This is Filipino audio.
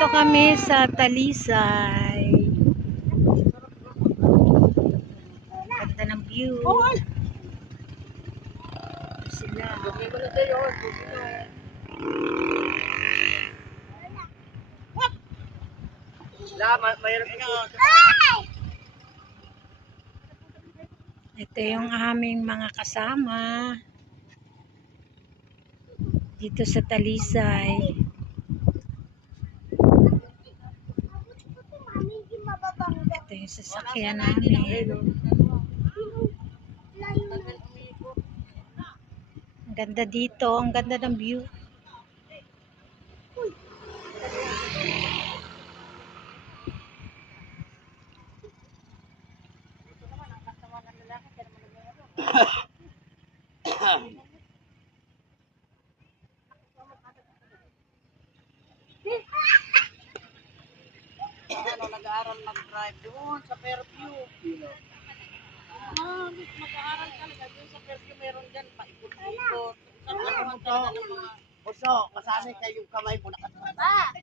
Dito kami sa Talisay. Ganda ng view. Sila. Ito yung aming mga kasama dito sa Talisay. Ito yung sasakyan namin. Ang ganda dito, ang ganda ng view. Nag-aaral mag-drive doon sa Fairview. Mag-aaral talaga doon sa Fairview, meron dyan paikot-ikot. Sa mga Puso, masanay kayong kamay mo nakatata.